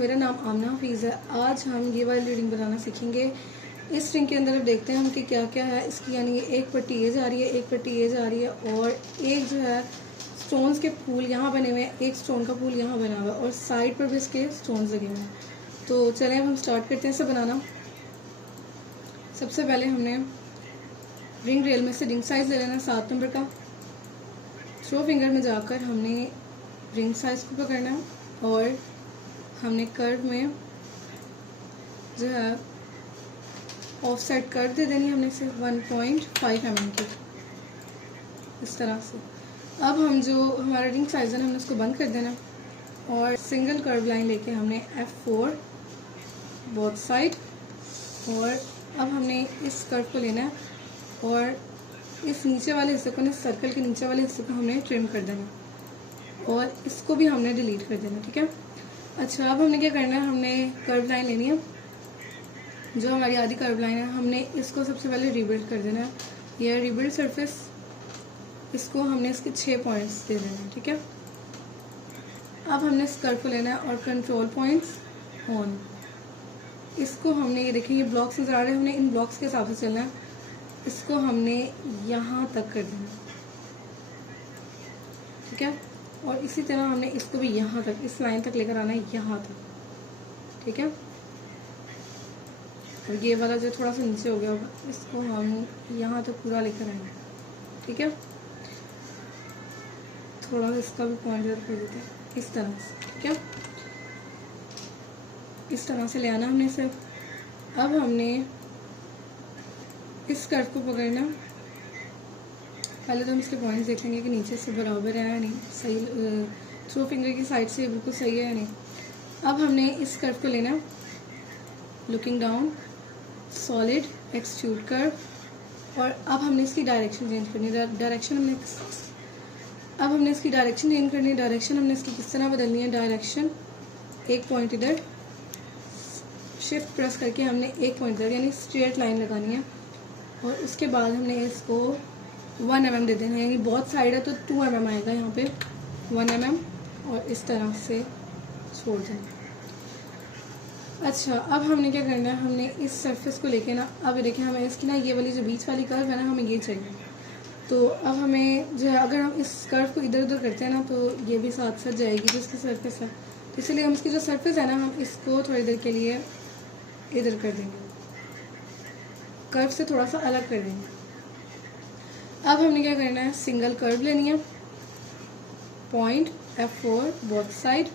मेरा नाम आमना हफीज़ है। आज हम ये वाली रिंग बनाना सीखेंगे। इस रिंग के अंदर देखते हैं हम कि क्या क्या है इसकी, यानी एक पट्टी ये जा रही है, एक पट्टी ये जा रही है और एक जो है स्टोन्स के फूल यहाँ बने हुए हैं, एक स्टोन का फूल यहाँ बना हुआ है और साइड पर भी इसके स्टोन्स लगे हुए हैं। तो चलें अब हम स्टार्ट करते हैं इसे बनाना। सबसे पहले हमने रिंग रेल में से रिंग साइज़ ले लेना 7 नंबर का। थ्रो फिंगर में जाकर हमने रिंग साइज़ को पकड़ना है और हमने कर्व में जो है ऑफ साइड कर्व दे देनी है हमने सिर्फ 1.5 mm की, इस तरह से। अब हम जो हमारा रिंग साइज़ है हमने उसको बंद कर देना और सिंगल कर्व लाइन लेके हमने F4 बोथ साइड, और अब हमने इस कर्व को लेना है और इस नीचे वाले हिस्से को, इस सर्कल के नीचे वाले हिस्से को हमने ट्रिम कर देना और इसको भी हमने डिलीट कर देना, ठीक है। अच्छा, अब हमने क्या करना है, हमने कर्व लाइन लेनी है, जो हमारी आधी कर्व लाइन है, हमने इसको सबसे पहले रिबिल्ड कर देना है। यह रिबिल्ड सरफेस, इसको हमने इसके 6 पॉइंट्स दे देना है, ठीक है। अब हमने इस कर्व को लेना है और कंट्रोल पॉइंट्स ऑन, इसको हमने, ये देखिए ये ब्लॉक्स नजर आ रहे हैं, हमने इन ब्लॉक्स के हिसाब से चलना है। इसको हमने यहाँ तक कर देना, ठीक है। और इसी तरह हमने इसको भी यहाँ तक, इस लाइन तक लेकर आना है, यहाँ तक, ठीक है। और ये वाला जो थोड़ा सा नीचे हो गया होगा, इसको हम यहाँ तक पूरा लेकर आएंगे, ठीक है। थोड़ा सा इसका भी पॉइंट इधर कर देते हैं, इस तरह से, ठीक है। इस तरह से ले आना हमने इसे। अब हमने इस कर्व को पकड़ना, पहले तो हम इसके पॉइंट्स देखेंगे कि नीचे से बराबर है या नहीं, सही थ्रो फिंगर की साइड से बिल्कुल सही है या नहीं। अब हमने इस कर्व को लेना, looking down, solid, extrude curve, और अब हमने इसकी डायरेक्शन चेंज करनी है। डायरेक्शन हमने इसकी डायरेक्शन चेंज करनी है। डायरेक्शन हमने इसकी किस तरह बदलनी है, डायरेक्शन एक पॉइंट इधर, शिफ्ट प्रेस करके हमने एक पॉइंट इधर, यानी स्ट्रेट लाइन लगानी है और उसके बाद हमने इसको 1 mm दे देना है, यानी बहुत साइड है तो 2 mm आएगा यहाँ पे, 1 mm, और इस तरह से छोड़ देना। अच्छा, अब हमने क्या करना है, हमने इस सरफेस को लेके ना, अब देखिए हमें इसकी ना ये वाली जो बीच वाली कर्व है ना, हमें ये चाहिए। तो अब हमें जो है, अगर हम इस कर्व को इधर उधर करते हैं ना तो ये भी साथ साथ जाएगी जो इसकी सरफेस है। तो इसलिए हम इसकी जो सरफेस है ना, हम इसको थोड़ी देर के लिए इधर कर देंगे, कर्व से थोड़ा सा अलग कर देंगे। अब हमने क्या करना है, सिंगल कर्व लेनी है, पॉइंट F4 बोथ साइड,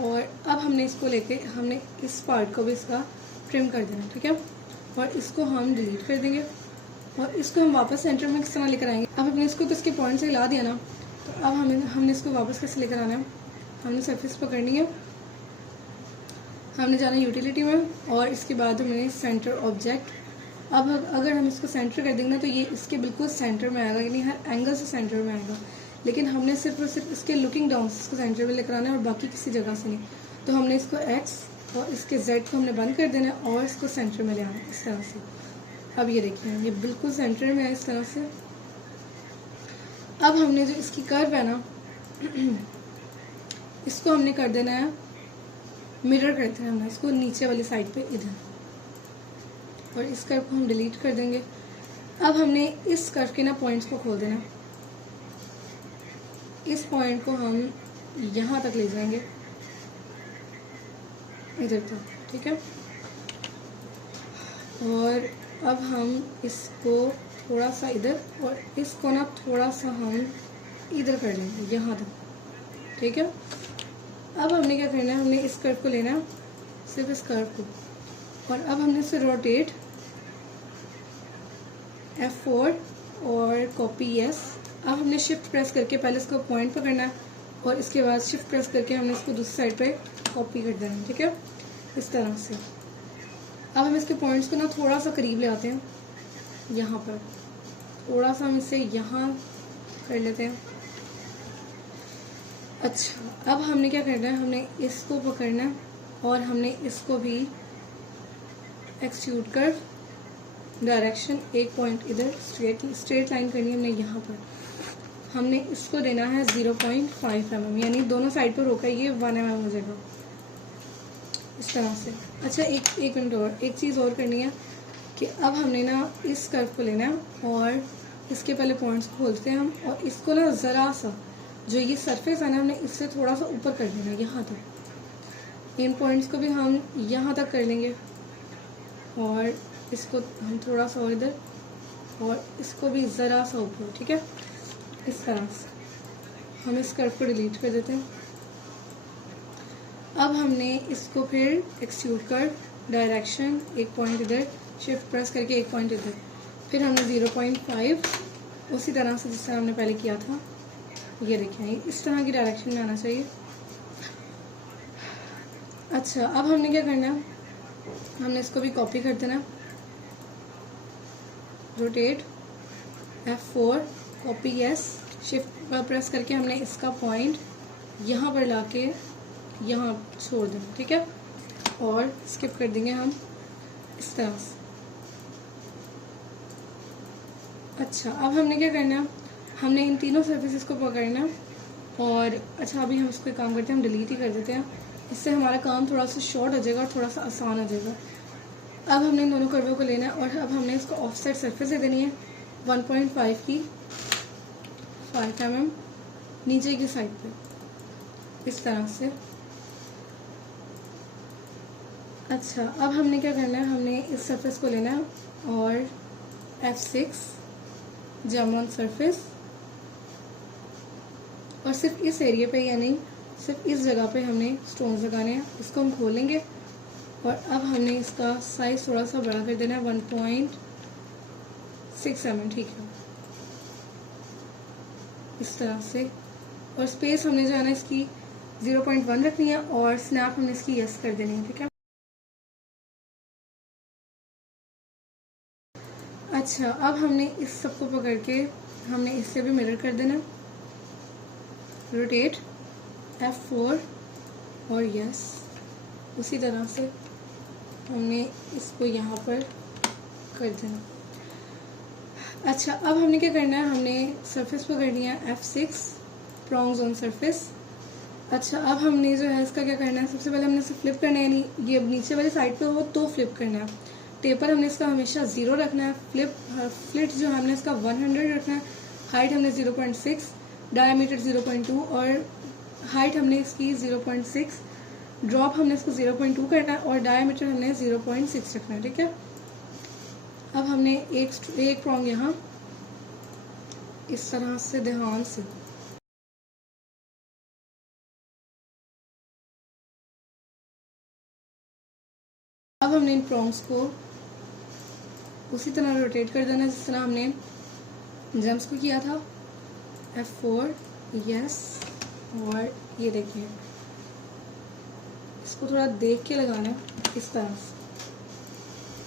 और अब हमने इसको लेके हमने इस पार्ट को भी इसका ट्रिम कर देना, ठीक है। और इसको हम डिलीट कर देंगे और इसको हम वापस सेंटर में किस तरह लेकर आएंगे। अब हमने इसको तो इसके पॉइंट से हिला दिया ना, तो अब हमने इसको वापस कैसे लेकर आना है, हमने सरफेस पकड़नी है, हमने जाना यूटिलिटी में और इसके बाद हमने सेंटर ऑब्जेक्ट। अब अगर हम इसको सेंटर कर देंगे ना तो ये इसके बिल्कुल सेंटर में आएगा, यानी हर एंगल से सेंटर में आएगा। लेकिन हमने सिर्फ और सिर्फ इसके लुकिंग डाउन से इसको सेंटर में लेकर आना है और बाकी किसी जगह से नहीं। तो हमने इसको X और इसके Z को हमने बंद कर देना है और इसको सेंटर में ले आना है, इस तरह से। अब ये देखिए ये बिल्कुल सेंटर में है, इस तरह से। अब हमने जो इसकी कर्व है ना, इसको हमने कर देना है, मिरर करते हैं हमने इसको नीचे वाली साइड पे इधर, और इस कर्व को हम डिलीट कर देंगे। अब हमने इस कर्व के ना पॉइंट्स को खोल देना, इस पॉइंट को हम यहाँ तक ले जाएंगे, इधर तक, ठीक है। और अब हम इसको थोड़ा सा इधर और इसको ना थोड़ा सा हम इधर कर लेंगे, यहाँ तक, ठीक है। अब हमने क्या करना है, हमने इस कर्व को लेना है, सिर्फ इस कर्व को, और अब हमने इसे रोटेट F4 और कॉपी S। अब हमने शिफ्ट प्रेस करके पहले इसको पॉइंट पकड़ना है और इसके बाद शिफ्ट प्रेस करके हमने इसको दूसरी साइड पे कॉपी कर देना है, ठीक है, इस तरह से। अब हम इसके पॉइंट्स को ना थोड़ा सा करीब ले आते हैं, यहाँ पर थोड़ा सा हम इसे यहाँ कर लेते हैं। अच्छा, अब हमने क्या करना है, हमने इसको पकड़ना है और हमने इसको भी एक्सट्रूड कर, डायरेक्शन एक पॉइंट इधर स्ट्रेट लाइन करनी है हमने यहाँ पर। हमने इसको देना है 0.5 mm, यानी दोनों साइड पर रोका ये 1 mm हो जाएगा इस तरह से। अच्छा एक मिनट और, एक चीज़ और करनी है कि अब हमने ना इस कर्व को लेना है और इसके पहले पॉइंट्स को खोलते हैं हम, और इसको ना ज़रा सा जो ये सरफेस है ना हमने इससे थोड़ा सा ऊपर कर देना है यहाँ तक। इन पॉइंट्स को भी हम यहाँ तक कर लेंगे और इसको हम थोड़ा सा और इधर, और इसको भी ज़रा सा ऊपर, ठीक है। इस तरह से हम इस कर्व को डिलीट कर देते हैं। अब हमने इसको फिर एक्सट्रूड कर डायरेक्शन, एक पॉइंट इधर, शिफ्ट प्रेस करके एक पॉइंट इधर, फिर हमने 0.5 उसी तरह से जिस तरह हमने पहले किया था, ये देखिए इस तरह की डायरेक्शन में आना चाहिए। अच्छा अब हमने क्या करना है, हमने इसको भी कॉपी कर देना, rotate F4 copy yes, shift press करके हमने इसका पॉइंट यहाँ पर लाके यहाँ छोड़ देना, ठीक है, और स्किप कर देंगे हम इस तरह से। अच्छा अब हमने क्या करना है, हमने इन तीनों सर्फेसेस को पकड़ना, और अच्छा अभी हम इसको काम करते हैं, हम डिलीट ही कर देते हैं, इससे हमारा काम थोड़ा सा शॉर्ट हो जाएगा और थोड़ा सा आसान हो जाएगा। अब हमने इन दोनों कर्वों को लेना है और अब हमने इसको ऑफसेट सरफेस दे देनी है 1.5 की 5 mm नीचे की साइड पे इस तरह से। अच्छा अब हमने क्या करना है, हमने इस सरफेस को लेना है और F6 जम ऑन सरफेस, और सिर्फ इस एरिया पे या नहीं सिर्फ इस जगह पे हमने स्टोन्स लगाने हैं। इसको हम खोलेंगे और अब हमने इसका साइज थोड़ा सा बड़ा कर देना है 1.6 mm, ठीक है, इस तरह से। और स्पेस हमने जो है ना इसकी 0.1 रखनी है और स्नैप हमने इसकी यस कर देनी है, ठीक है। अच्छा अब हमने इस सब को पकड़ के हमने इससे भी मिरर कर देना, रोटेट F4 और यस, उसी तरह से हमने इसको यहाँ पर कर देना। अच्छा अब हमने क्या करना है, हमने सरफेस पकड़नी है F6 प्रॉन्ग्स ऑन सरफेस। अच्छा अब हमने जो है इसका क्या करना है, सबसे पहले हमने इसे फ्लिप करना है, यानी ये नीचे वाली साइड पे हो तो फ्लिप करना है। टेपर हमने इसका हमेशा 0 रखना है, फ्लिट जो हमने इसका 100 रखना है, हाइट हमने 0.6, डायमीटर 0.2 और हाइट हमने इसकी 0.6, ड्रॉप हमने इसको 0.2 करना है और डायमीटर हमने 0.6 रखना है, ठीक है। अब हमने एक प्रॉन्ग यहाँ इस तरह से ध्यान से, अब हमने इन प्रॉन्ग्स को उसी तरह रोटेट कर देना जिस तरह हमने जम्स को किया था। F4 यस, और ये देखिए इसको थोड़ा देख के लगाना है इस तरह से,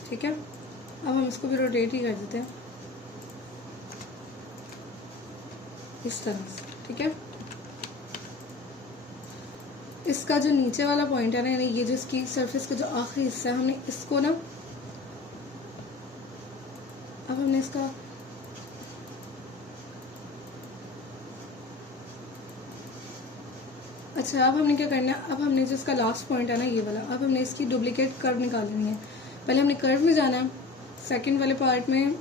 ठीक है। अब हम इसको भी रोटेट ही कर देते हैं इस तरह से, ठीक है। इसका जो नीचे वाला पॉइंट है ना, यानी ये जो इसकी सरफेस का जो आखिरी हिस्सा है, हमने इसको ना, अब हमने इसका अच्छा अब हमने क्या करना है, अब हमने जो इसका लास्ट पॉइंट है ना ये वाला, अब हमने इसकी डुप्लीकेट कर्व निकाल लेनी है। पहले हमने कर्व में जाना है, सेकंड वाले पार्ट में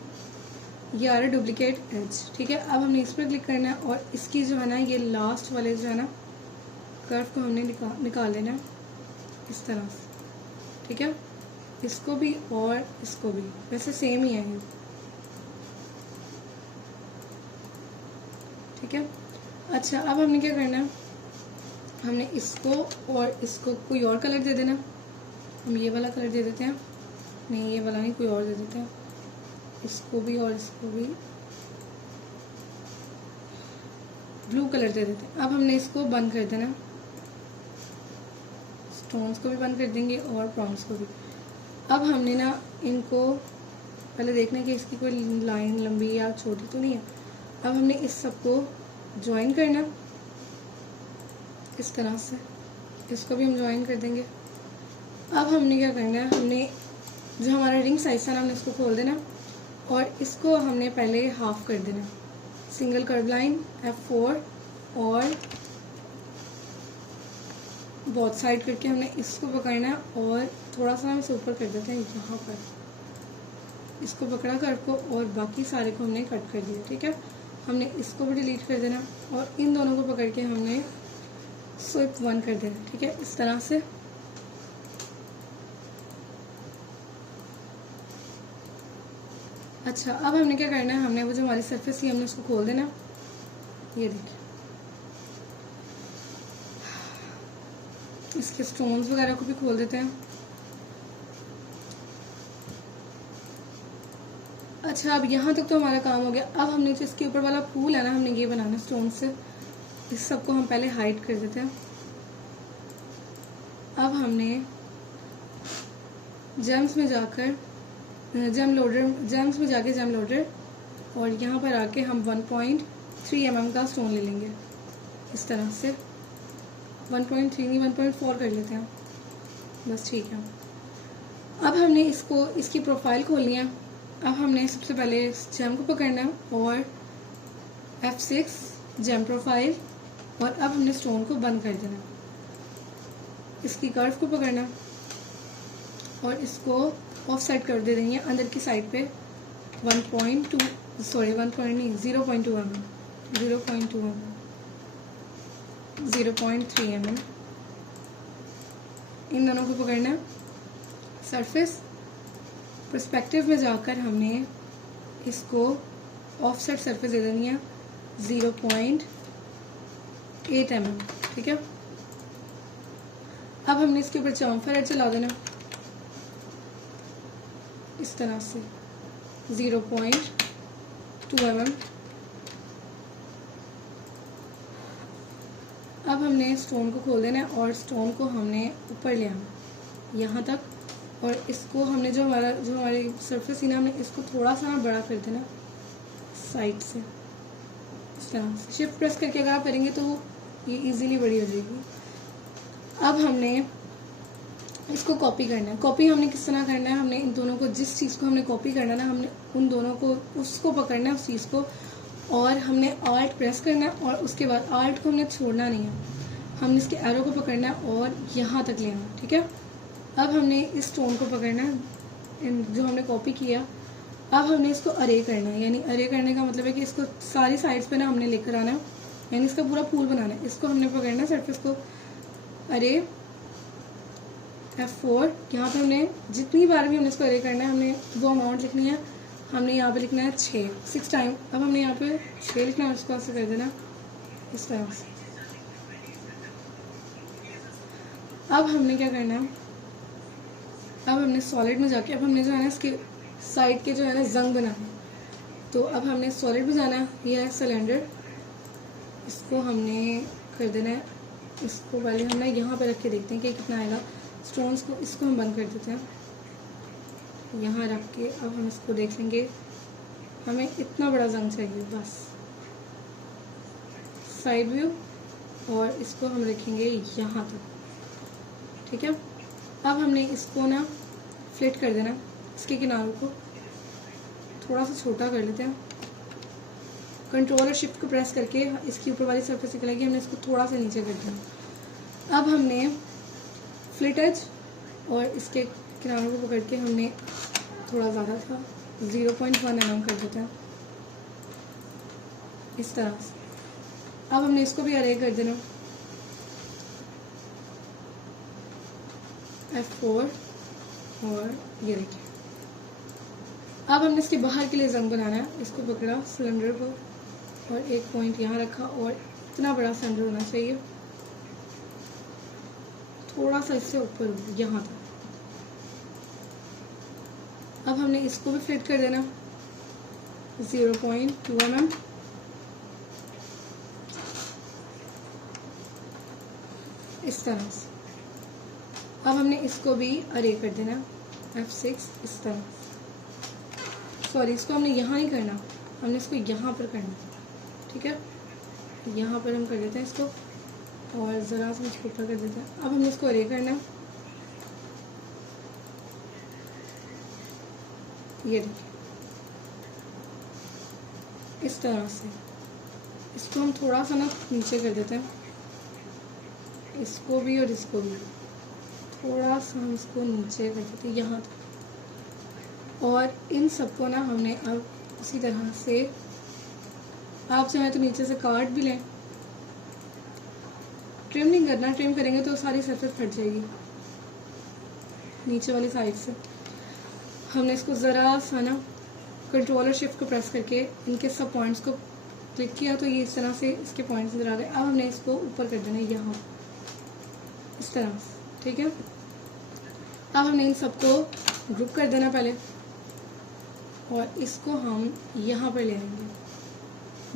ये आ रहा है डुप्लीकेट एज, ठीक है। अब हमने इस पर क्लिक करना है और इसकी जो है ना ये लास्ट वाले जो है ना कर्व को हमने निकाल लेना है इस तरह से, ठीक है। इसको भी और इसको भी, वैसे सेम ही है ये, ठीक है। अच्छा अब हमने क्या करना है, हमने इसको और इसको कोई और कलर दे देना, हम ये वाला कलर दे देते हैं, नहीं ये वाला नहीं कोई और दे देते हैं, इसको भी और इसको भी ब्लू कलर दे देते हैं। अब हमने इसको बंद कर देना, स्टोन्स को भी बंद कर देंगे और प्रॉन्ग्स को भी। अब हमने ना इनको पहले देखना कि इसकी कोई लाइन लंबी या छोटी तो नहीं है। अब हमने इस सबको ज्वाइन करना इस तरह से, इसको भी हम ज्वाइन कर देंगे। अब हमने क्या करना है, हमने जो हमारा रिंग साइज था ना हमने इसको खोल देना और इसको हमने पहले हाफ कर देना सिंगल कर्व लाइन F4 और बहुत साइड करके हमने इसको पकड़ना है और थोड़ा सा हम इसे ऊपर कर देते हैं यहाँ पर। इसको पकड़ा कर्व को और बाकी सारे को हमने कट कर दिया। ठीक है, हमने इसको भी डिलीट कर देना और इन दोनों को पकड़ के हमने स्विप 1 कर देना। ठीक है, इस तरह से। अच्छा, अब हमने क्या करना है, हमने वो जो हमारी सरफेस थी हमने उसको खोल देना। ये देखिए, इसके स्टोन्स वगैरह को भी खोल देते हैं। अच्छा, अब यहाँ तक तो हमारा काम हो गया। अब हमने जो इसके ऊपर वाला फूल है ना, हमने ये बनाना स्टोन से। इस सबको हम पहले हाइड कर देते हैं। अब हमने जेम्स में जाकर जेम लोडर और यहाँ पर आके हम 1.3 mm का स्टोन ले लेंगे। इस तरह से 1.3 नहीं 1.4 कर लेते हैं बस। ठीक है, अब हमने इसकी प्रोफाइल खोलनी है। अब हमने सबसे पहले इस जेम को पकड़ना है और F6 जेम प्रोफाइल, और अब हमने स्टोन को बंद कर देना। इसकी कर्व को पकड़ना और इसको ऑफ साइड कर दे देंगे अंदर की साइड पे 0.2 mm 0.3 mm। इन दोनों को पकड़ना। सरफेस पर्सपेक्टिव में जाकर हमने इसको ऑफ साइड सरफेस दे देनी है 0.8 mm। ठीक है, अब हमने इसके ऊपर चाम्फर हेड चला देना इस तरह से 0.2 mm। अब हमने स्टोन को खोल देना है और स्टोन को हमने ऊपर ले आना यहाँ तक, और इसको हमने जो हमारी सरफेस थी ना, हमने इसको थोड़ा सा बड़ा कर देना साइड से इस तरह से। शिफ्ट प्रेस करके अगर आप करेंगे तो ये इजीली बड़ी हो जाएगी। अब हमने इसको कॉपी करना है। कॉपी हमने किस तरह करना है, हमने इन दोनों को, जिस चीज़ को हमने कॉपी करना है ना, हमने उन दोनों को उसको पकड़ना है उस चीज़ को, और हमने आल्ट प्रेस करना है और उसके बाद आल्ट को हमने छोड़ना नहीं है। हमने इसके एरो को पकड़ना है और यहाँ तक लेना। ठीक है, अब हमने इस स्टोन को पकड़ना है जो हमने कॉपी किया। अब हमने इसको अरे करना है, यानी अरे करने का मतलब है कि इसको सारी साइड्स पे ना हमने लेकर आना है, यानी इसका पूरा फूल बनाना है। इसको हमने पकड़ना है सरफेस को, अरे F4। यहाँ पे हमने जितनी बार भी हमने इसको अरे करना है, हमने वो अमाउंट लिखनी है। हमने यहाँ पे लिखना है 6 टाइम। अब हमने यहाँ पे 6 लिखना है और इसको ऐसे कर देना इस तरह से। अब हमने क्या करना है, अब हमने सॉलिड में जाके, अब हमने जो है ना इसके साइड के जो है ना जंग बनाना है। तो अब हमने सॉलिड में जाना है। ये है सिलेंडर, इसको हमने कर देना है। इसको पहले हम ना यहाँ पे रख के देखते हैं कि कितना आएगा। स्टोन्स को इसको हम बंद कर देते हैं यहाँ रख के। अब हम इसको देख लेंगे, हमें इतना बड़ा जंग चाहिए बस। साइड व्यू, और इसको हम रखेंगे यहाँ तक। ठीक है, अब हमने इसको ना फ्लिट कर देना, इसके किनारों को थोड़ा सा छोटा कर लेते हैं। कंट्रोल और शिफ्ट को प्रेस करके इसकी ऊपर वाली सरफेस निकलेगी, हमने इसको थोड़ा सा नीचे कर देना। अब हमने फ्लिट एज और इसके किनारों को पकड़ के हमने थोड़ा ज़्यादा था 0.1 mm कर देते हैं इस तरह से। अब हमने इसको भी अरे कर देना F4, और ये देखिए। अब हमने इसके बाहर के लिए जंग बनाना है। इसको पकड़ा सिलेंडर को और एक पॉइंट यहाँ रखा, और इतना बड़ा सिलेंडर होना चाहिए, थोड़ा सा इससे ऊपर यहाँ तक। अब हमने इसको भी फ्लिट कर देना 0.2 mm। इस तरह से। अब हमने इसको भी अरे कर देना F6 इस तरह। सॉरी, इसको हमने यहाँ नहीं करना, हमने इसको यहाँ पर करना। ठीक है, यहाँ पर हम कर देते हैं इसको, और ज़रा सा इसको ऊपर कर देते हैं। अब हमने इसको अरे करना, ये देखिए इस तरह से। इसको हम थोड़ा सा ना नीचे कर देते हैं, इसको भी और इसको भी थोड़ा सा हम इसको नीचे कर देते हैं यहाँ तक। और इन सबको ना हमने अब इसी तरह से, आप चाहें तो नीचे से काट भी लें, ट्रिम नहीं करना, ट्रिम करेंगे तो सारी सरफेस फट जाएगी नीचे वाली साइड से। हमने इसको ज़रा सा ना कंट्रोल और शिफ्ट को प्रेस करके इनके सब पॉइंट्स को क्लिक किया तो ये इस तरह से इसके पॉइंट्स नजर आ गए। अब हमने इसको ऊपर कर देना है यहाँ इस तरह से, ठीक है। अब हमने इन सबको ग्रुप कर देना पहले, और इसको हम यहाँ पर ले आएंगे,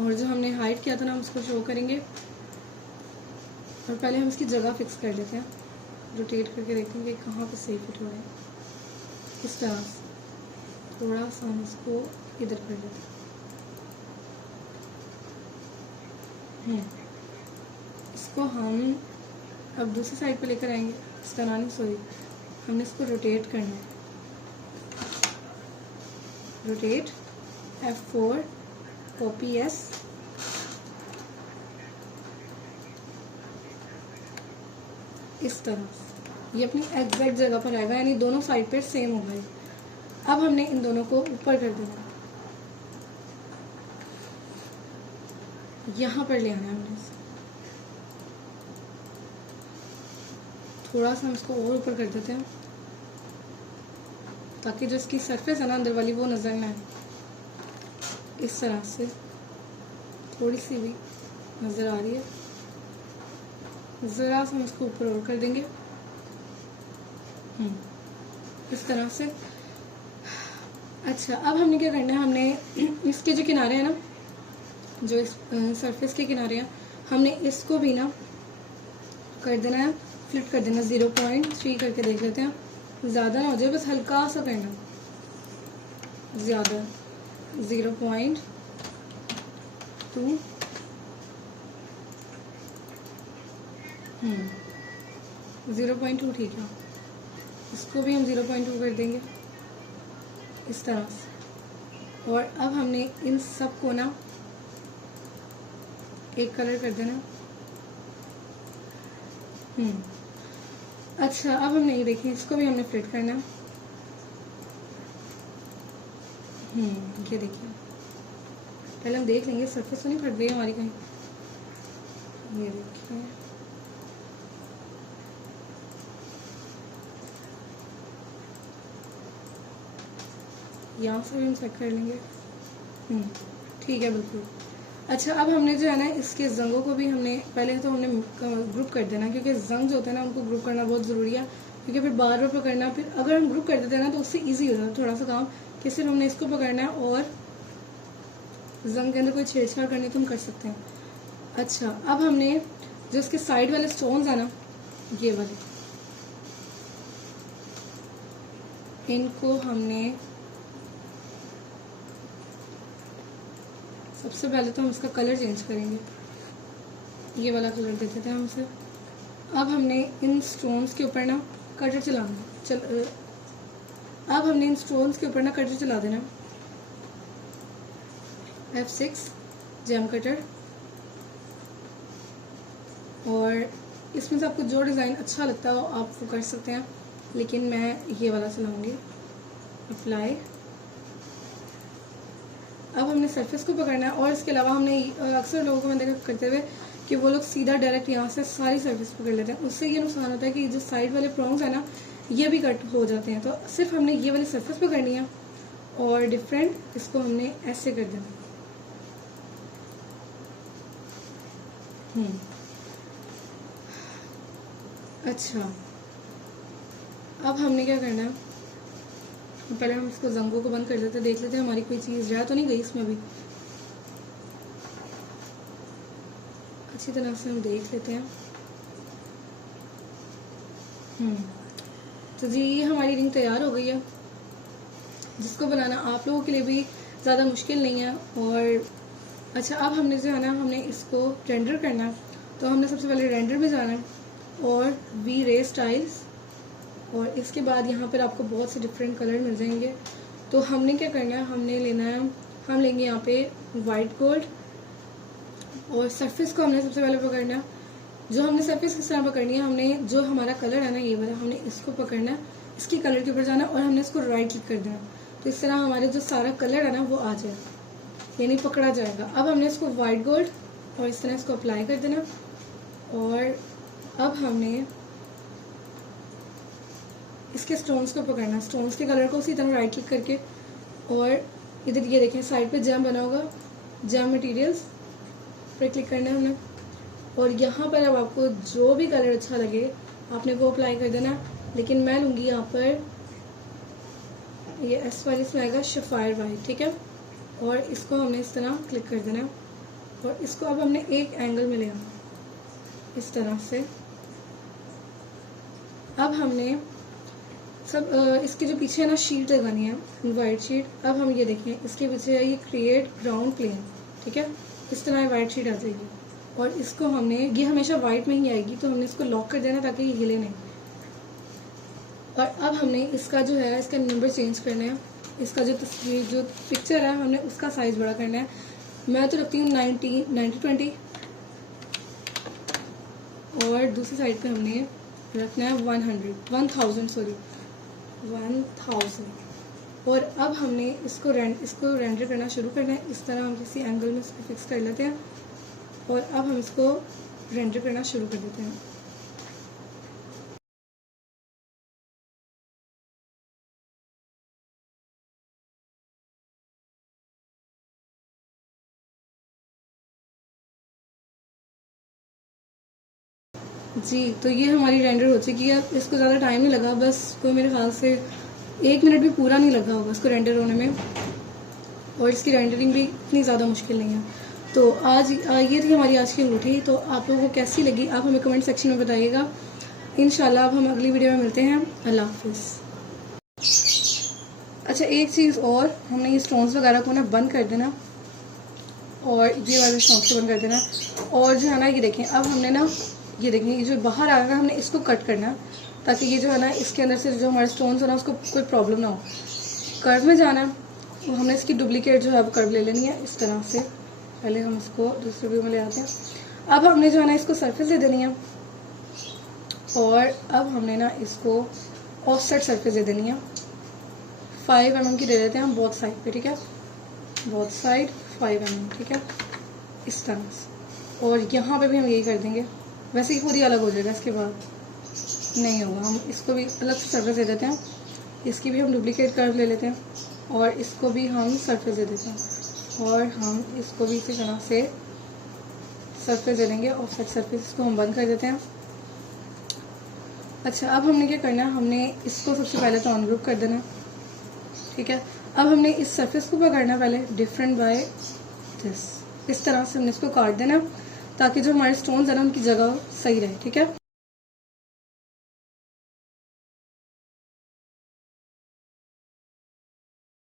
और जो हमने हाइड किया था ना हम उसको शो करेंगे। और पहले हम इसकी जगह फिक्स कर लेते हैं, रोटेट करके देखेंगे कहाँ पे सही फिट हुआ है। इस तरह से थोड़ा सा हम इसको इधर कर लेते हैं। इसको हम अब दूसरी साइड पे लेकर आएंगे, इस तरह नहीं, सॉरी, हमने इसको रोटेट करना है। रोटेट F4 कॉपी S, इस तरह से ये अपनी एग्जैक्ट जगह पर आएगा, यानी दोनों साइड पे सेम होगा ये। अब हमने इन दोनों को ऊपर कर देना, यहाँ पर ले आना है हमने इसे। थोड़ा सा हम इसको और ऊपर कर देते हैं ताकि जो इसकी सरफेस है ना अंदर वाली वो नजर ना आए। इस तरह से थोड़ी सी भी नजर आ रही है, ज़रा सा हम इसको ऊपर और कर देंगे इस तरह से। अच्छा, अब हमने क्या करना है, हमने इसके जो किनारे हैं ना, जो इस सरफेस के किनारे हैं, हमने इसको भी ना कर देना है, फ्लिप कर देना। 0.3 करके देख लेते हैं, ज़्यादा ना हो जाए, बस हल्का सा करना, ज़्यादा 0.2 0.2 ठीक है। इसको भी हम 0.2 कर देंगे इस तरह से। और अब हमने इन सब को ना एक कलर कर देना। अच्छा, अब हमने ये देखिए, इसको भी हमने फ्लिट करना। ये देखिए, पहले हम देख लेंगे सरफेस तो नहीं फट गई हमारी कहीं। ये देखिए, यहाँ से भी हम चेक कर लेंगे। ठीक है, बिल्कुल। अच्छा, अब हमने जो है ना इसके जंगों को भी हमने पहले तो हमने ग्रुप कर देना, क्योंकि जंग जो होते हैं ना उनको ग्रुप करना बहुत ज़रूरी है, क्योंकि फिर बार बार पकड़ना, फिर अगर हम ग्रुप कर देते हैं ना तो उससे ईजी हो जाता है थोड़ा सा काम, कि सिर्फ हमने इसको पकड़ना है और जंग के अंदर कोई छेड़छाड़ करनी तो हम कर सकते हैं। अच्छा, अब हमने जो इसके साइड वाले स्टोन्स हैं ना, ये वाले, इनको हमने सबसे पहले तो हम इसका कलर चेंज करेंगे, ये वाला कलर देते थे हम इसे। अब हमने इन स्टोन्स के ऊपर ना कटर चलाना, अब हमने इन स्टोन्स के ऊपर ना कटर चला देना, F6 जेम कटर। और इसमें से आपको जो डिज़ाइन अच्छा लगता है आप वो कर सकते हैं, लेकिन मैं ये वाला चलाऊंगी, अप्लाई। अब हमने सरफेस को पकड़ना है, और इसके अलावा हमने अक्सर लोगों को मैंने देखा करते हुए कि वो लोग सीधा डायरेक्ट यहाँ से सारी सरफेस पकड़ लेते हैं। उससे ये नुकसान होता है कि जो साइड वाले प्रॉन्ग्स है ना ये भी कट हो जाते हैं। तो सिर्फ हमने ये वाली सरफेस पकड़नी है और डिफरेंट इसको हमने ऐसे कर देना। अच्छा, अब हमने क्या करना है, पहले हम इसको जंगों को बंद कर देते हैं, देख लेते हैं हमारी कोई चीज़ रह तो नहीं गई इसमें भी। अच्छी तरह से हम देख लेते हैं। तो जी, ये हमारी रिंग तैयार हो गई है, जिसको बनाना आप लोगों के लिए भी ज़्यादा मुश्किल नहीं है। और अच्छा, अब हमने जो है ना हमने इसको रेंडर करना है, तो हमने सबसे पहले रेंडर में जाना है और वी रे स्टाइल्स, और इसके बाद यहाँ पर आपको बहुत से डिफरेंट कलर मिल जाएंगे। तो हमने क्या करना है, हमने लेना है, हम लेंगे यहाँ पे वाइट गोल्ड, और सरफेस को हमने सबसे पहले पकड़ना है। जो हमने सरफेस किस तरह पकड़नी है, हमने जो हमारा कलर है ना ये वाला, हमने इसको पकड़ना है, इसकी कलर के ऊपर जाना और हमने इसको राइट क्लिक कर देना, तो इस तरह हमारे जो सारा कलर है ना वो आ जाएगा, यानी पकड़ा जाएगा। अब हमने इसको वाइट गोल्ड और इस तरह इसको अप्लाई कर देना। और अब हमने इसके स्टोन्स को पकड़ना, स्टोन्स के कलर को उसी तरह राइट क्लिक करके, और इधर ये देखें साइड पे जैम बना होगा, जैम मटेरियल्स पर क्लिक करना है हमने। और यहाँ पर अब आपको जो भी कलर अच्छा लगे आपने वो अप्लाई कर देना, लेकिन मैं लूँगी यहाँ पर ये एस वाली, इसमें आएगा शफायर वाइट, ठीक है। और इसको हमने इस तरह क्लिक कर देना और इसको अब हमने एक एंगल में ले आना इस तरह से। अब हमने सब इसके जो पीछे है ना शीट लगानी है, वाइट शीट। अब हम ये देखें इसके पीछे है ये क्रिएट ग्राउंड प्लेन, ठीक है, इस तरह वाइट शीट आ जाएगी। और इसको हमने, ये हमेशा वाइट में ही आएगी, तो हमने इसको लॉक कर देना ताकि ये हिले नहीं। और अब हमने इसका जो है इसका नंबर चेंज करना है, इसका जो तस्वीर जो पिक्चर है हमने उसका साइज़ बड़ा करना है। मैं तो रखती हूँ 90-20 और दूसरी साइड पे हमने रखना है 1000 और अब हमने इसको रेंडर करना शुरू करना है। इस तरह हम किसी एंगल में इसको फिक्स कर लेते हैं और अब हम इसको रेंडर करना शुरू कर देते हैं। जी, तो ये हमारी रेंडर हो चुकी है। अब इसको ज़्यादा टाइम नहीं लगा, बस कोई मेरे ख्याल से 1 मिनट भी पूरा नहीं लगा होगा इसको रेंडर होने में, और इसकी रेंडरिंग भी इतनी ज़्यादा मुश्किल नहीं है। तो आज ये थी हमारी आज की अंगूठी। तो आप लोगों को कैसी लगी आप हमें कमेंट सेक्शन में बताइएगा। इंशाल्लाह अब हम अगली वीडियो में मिलते हैं। अल्लाह हाफिज़। अच्छा, एक चीज़ और, हमने ये स्टोन्स वगैरह को ना बंद कर देना और ये वाले स्टोन्स को बंद कर देना। और जो है ना ये देखें, अब हमने ना ये देखें ये जो बाहर आ रहा है हमने इसको कट करना, ताकि ये जो है ना इसके अंदर से जो हमारे स्टोन्स है ना उसको कोई प्रॉब्लम ना हो। कर्व में जाना है, तो हमने इसकी डुप्लीकेट जो है वो कर्व ले लेनी है इस तरह से। पहले हम इसको दूसरे व्यू में ले आते हैं। अब हमने जो है ना इसको सरफेस दे देनी है और अब हमने ना इसको ऑफसेट सरफेस दे देनी है। 5 mm की दे देते हैं हम बोथ साइड पे, ठीक है, बोथ साइड 5 mm, ठीक है, इस तरह से। और यहाँ पे भी हम यही कर देंगे, वैसे ही खुद ही अलग हो जाएगा, इसके बाद नहीं होगा। हम इसको भी अलग से सरफेस दे देते हैं, इसकी भी हम डुप्लीकेट कर्व ले लेते हैं और इसको भी हम सरफेस दे देते हैं और हम इसको भी इसी तरह से सरफेस दे देंगे। ऑफसेट सरफेस इसको हम बंद कर देते हैं। अच्छा, अब हमने क्या करना है, हमने इसको सबसे पहले तो ऑन ग्रुप कर देना, ठीक है। अब हमने इस सरफेस को पकड़ना पहले डिफरेंट बाय दिस, इस तरह से हमने इसको काट देना ताकि जो हमारे स्टोन्स है ना उनकी जगह सही रहे, ठीक है।